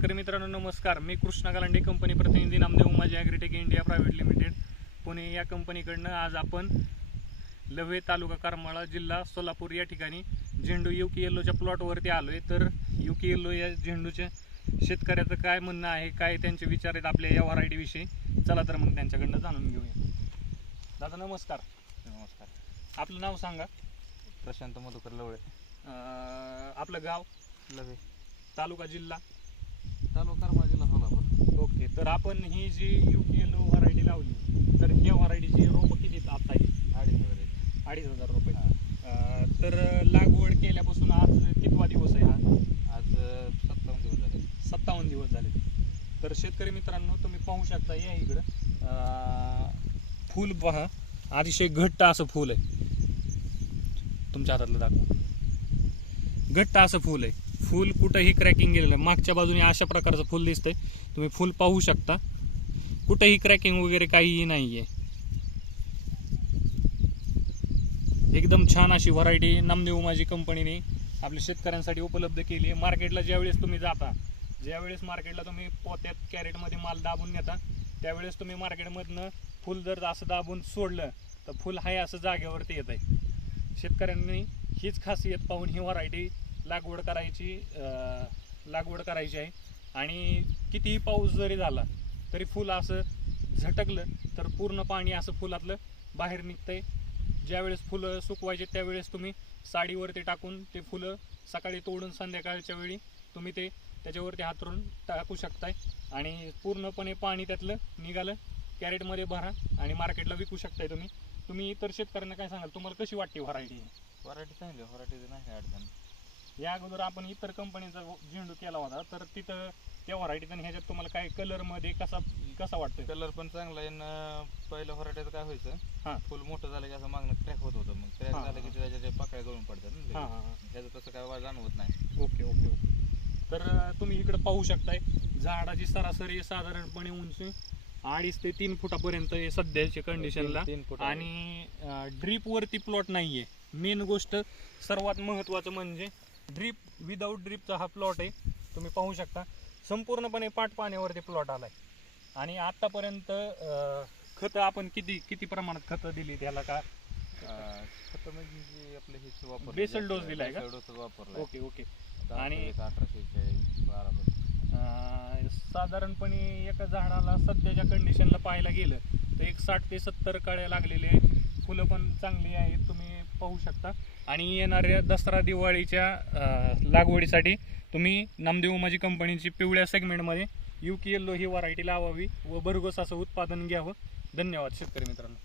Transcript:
शेतकरी मित्रांनो नमस्कार. मी कृष्णा गालांडे, कंपनी प्रतिनिधी, Namdev Umaji agritech India private limited Pune या कंपनीकडनं आज आपण लव्हे, तालुका करमाळा, जिल्हा सोलापूर या ठिकाणी झेंडू युकी येल्लोच्या प्लॉटवरती आलो आहे. तर युकी येल्लो या झेंडूच्या शेतकऱ्याचं काय म्हणणं आहे, काय त्यांचे विचार आहेत आपल्या या व्हरायटीविषयी, चला तर मग त्यांच्याकडनं जाणून घेऊया. दादा नमस्कार. नमस्कार. आपलं नाव सांगा. प्रशांत मधुकर लवळे. आपलं गाव, लव्हे, तालुका, जिल्हा, तालुका करमाळा, जिल्हा सोलापूर. ओके. तर आपण ही जी युकी येल्लो व्हरायटी लावली, तर ह्या व्हरायटीची रोपं किती आता आहे? 2,500 रुपये. तर लागवड केल्यापासून आज कितवा दिवस आहे हा? आज 57 दिवस झाले. 57 दिवस झाले. तर शेतकरी मित्रांनो तुम्ही पाहू शकता, या इकडं फूल पहा, अतिशय घट्ट असं फूल आहे. तुमच्या हातातलं दाखवा. घट्ट असं फूल आहे. फूल कुठंही क्रॅकिंग गेलेलं आहे. मागच्या बाजूने अशा प्रकारचं फूल दिसतंय, तुम्ही फूल पाहू शकता. कुठंही क्रॅकिंग वगैरे काहीही नाहीये. एकदम छान अशी व्हरायटी नामदेव उमाजी कंपनीने आपल्या शेतकऱ्यांसाठी उपलब्ध केली आहे. मार्केटला ज्यावेळेस तुम्ही जाता, ज्यावेळेस मार्केटला तुम्ही पोत्यात कॅरेटमध्ये माल दाबून नेता, त्यावेळेस तुम्ही मार्केटमधनं फुल जर असं दाबून सोडलं तर फुल हाय असं जागेवरती येत आहे. शेतकऱ्यांनी हीच खासियत पाहून ही व्हरायटी लागवड करायची आहे. आणि कितीही पाऊस जरी झाला तरी फुल असं झटकलं तर पूर्ण पाणी असं फुलातलं बाहेर निघतंय. ज्यावेळेस फुलं सुकवायचे त्यावेळेस तुम्ही साडीवरती टाकून ते फुलं सकाळी तोडून संध्याकाळच्या वेळी तुम्ही ते त्याच्यावरती हातरून टाकू शकताय आणि पूर्णपणे पाणी त्यातलं निघालं कॅरेटमध्ये भरा आणि मार्केटला विकू शकताय. तुम्ही इतर शेतकऱ्यांना काय सांगाल, तुम्हाला कशी वाटते व्हरायटी? व्हरायटी चांगली, व्हरायटीचं नाही अडचण. या अगोदर आपण इतर कंपनीचा झेंडू केला होता, तर तिथं त्या व्हरायटीत आणि ह्याच्यात तुम्हाला काय कलरमध्ये कसा वाटतं? कलर पण चांगला आहे. पहिल्या व्हरायटीचं काय व्हायचं, हां, फुल मोठं झालं की असं मागणं क्रॅक होत होतं. मग क्रॅक झालं की त्याच्या पाकळ्या गळून पडतात ना. हां. त्याचं तसं काय जाणवत नाही. ओके. तर तुम्ही इकडे पाहू शकताय, झाडाची सरासरी साधारणपणे उंची 2.5 ते 3 फुटापर्यंत आहे सध्याच्या कंडिशनला. 3 फूट आणि ड्रीप वरती प्लॉट नाहीये. मेन गोष्ट सर्वात महत्वाचं म्हणजे ड्रीप, विदाऊट ड्रीपचा हा प्लॉट आहे. तुम्ही पाहू शकता संपूर्णपणे पाट पाण्यावरती प्लॉट आलाय. आणि आतापर्यंत खतं आपण किती प्रमाणात खतं दिली त्याला? का खतं म्हणजे आपलं हेच वापर, बेसल डोस दिलाय का? डोस वापरला. ओके. आणि 1840 12 साधारणपणे एका झाडाला सध्याच्या कंडिशनला पाहायला गेलं तर 60 ते 70 कळ्या लागलेल्या आहेत. फुलं पण चांगली आहेत, तुम्ही पाहू शकता. आणि येणाऱ्या दसरा दिवाळीच्या लागवडीसाठी तुम्ही नामदेव उमाजी कंपनीची पिवळ्या सेगमेंटमध्ये युकी येल्लो ही व्हरायटी लावावी व भरघोस असं उत्पादन घ्यावं. धन्यवाद शेतकरी मित्रांनो.